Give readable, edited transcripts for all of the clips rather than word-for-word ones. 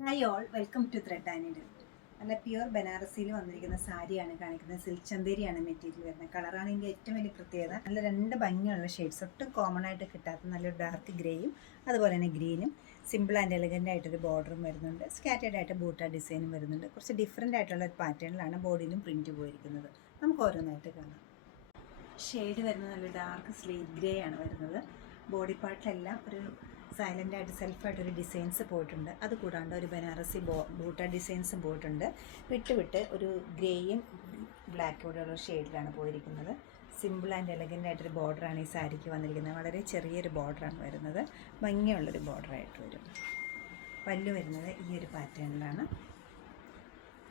Hi all, welcome to thread and. നല്ല pure ബനാറസിയിൽ വന്നിരിക്കുന്ന സാരിയാണ് കാണിക്കുന്നത്. സിൽക്ക് ചന്തേരിയാണ് മെറ്റീരിയൽ വരുന്നത്. കളറാണ് ഇതിൻ്റെ ഏറ്റവും വലിയ പ്രത്യേകത. നല്ല രണ്ട് ഭംഗിയുള്ള ഷെയ്ഡ്സ്, ഒട്ടും കോമൺ ആയിട്ട് കിട്ടാത്ത നല്ലൊരു ഡാർക്ക് ഗ്രേയും അതുപോലെ തന്നെ ഗ്രീനും സിമ്പിൾ ആൻഡ് എലഗൻ്റ് ആയിട്ടൊരു ബോർഡറും വരുന്നുണ്ട്. സ്കാറ്റേഡ് ആയിട്ട് ബൂട്ട ഡിസൈനും വരുന്നുണ്ട്. കുറച്ച് ഡിഫറെൻ്റ് ആയിട്ടുള്ള ഒരു പാറ്റേണിലാണ് ബോഡിയിലും പ്രിൻറ്റ് പോയിരിക്കുന്നത്. നമുക്ക് ഓരോന്നായിട്ട് കാണാം. ഷെയ്ഡ് വരുന്നത് നല്ല ഡാർക്ക് സ്ലേറ്റ് ഗ്രേ ആണ് വരുന്നത്. ബോഡി പാർട്ടിലെല്ലാം ഒരു സൈലൻ്റായിട്ട് സെൽഫായിട്ടൊരു ഡിസൈൻസ് പോയിട്ടുണ്ട്. അതുകൂടാണ്ട് ഒരു ബനാറസി ബൂട്ട ഡിസൈൻസും പോയിട്ടുണ്ട്. വിട്ട് ഒരു ഗ്രേയും ബ്ലാക്കും കൂടെയുള്ള ഷെയ്ഡിലാണ് പോയിരിക്കുന്നത്. സിമ്പിൾ ആൻഡ് എലഗൻ്റ് ആയിട്ടൊരു ബോർഡറാണ് ഈ സാരിക്ക് വന്നിരിക്കുന്നത്. വളരെ ചെറിയൊരു ബോർഡറാണ് വരുന്നത്. ഭംഗിയുള്ളൊരു ബോർഡറായിട്ട് വരും. പല്ല് വരുന്നത് ഈ ഒരു പാറ്റേണിലാണ്.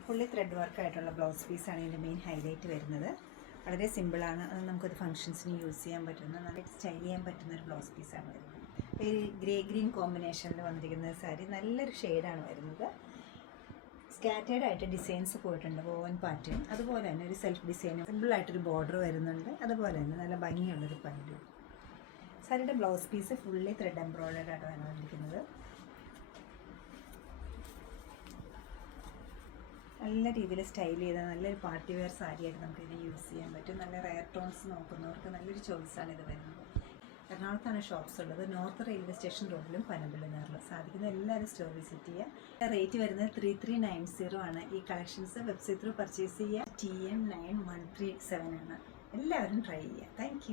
ഫുള്ളി ത്രെഡ് വർക്കായിട്ടുള്ള ബ്ലൗസ് പീസാണ് ഇതിൻ്റെ മെയിൻ ഹൈലൈറ്റ് വരുന്നത്. വളരെ സിമ്പിളാണ്. അത് നമുക്കൊരു ഫംഗ്ഷൻസിന് യൂസ് ചെയ്യാൻ പറ്റുന്ന, നല്ല സ്റ്റൈൽ ചെയ്യാൻ പറ്റുന്ന ഒരു ബ്ലൗസ് പീസാണ് വരുന്നത്. ഈ ഗ്രേ ഗ്രീൻ കോമ്പിനേഷനിൽ വന്നിരിക്കുന്ന സാരി നല്ലൊരു ഷെയ്ഡാണ് വരുന്നത്. സ്കാറ്റേഡ് ആയിട്ട് ഡിസൈൻസ് പോയിട്ടുണ്ട്, വോവൻ പാറ്റേൺ. അതുപോലെ തന്നെ ഒരു സെൽഫ് ഡിസൈനും സിമ്പിളായിട്ടൊരു ബോർഡർ വരുന്നുണ്ട്. അതുപോലെ തന്നെ നല്ല ഭംഗിയുള്ളൊരു പല്ലു. സാരിയുടെ blouse piece fully thread embroidery ആയിട്ടാണ് വന്നിരിക്കുന്നത്. നല്ല രീതിയിൽ സ്റ്റൈൽ ചെയ്ത നല്ലൊരു പാർട്ടി വെയർ സാരിയായിട്ട് നമുക്കിത് യൂസ് ചെയ്യാൻ പറ്റും. നല്ല റെയർ ടോൺസ് നോക്കുന്നവർക്ക് നല്ലൊരു ചോയ്സാണ് ഇത് വരുന്നത്. എറണാകുളത്താണ് ഷോപ്സ് ഉള്ളത്. നോർത്ത് റെയിൽവേ സ്റ്റേഷൻ റോഡിലും പനമ്പള്ളിനാറിലും. സാധിക്കുന്ന എല്ലാവരും സ്റ്റോർ വിസിറ്റ് ചെയ്യുക. റേറ്റ് വരുന്നത് 3390 ആണ്. ഈ കളക്ഷൻസ് വെബ്സൈറ്റ് ത്രൂ പർച്ചേസ് ചെയ്യുക. TN9137 ആണ്. എല്ലാവരും ട്രൈ ചെയ്യുക. താങ്ക്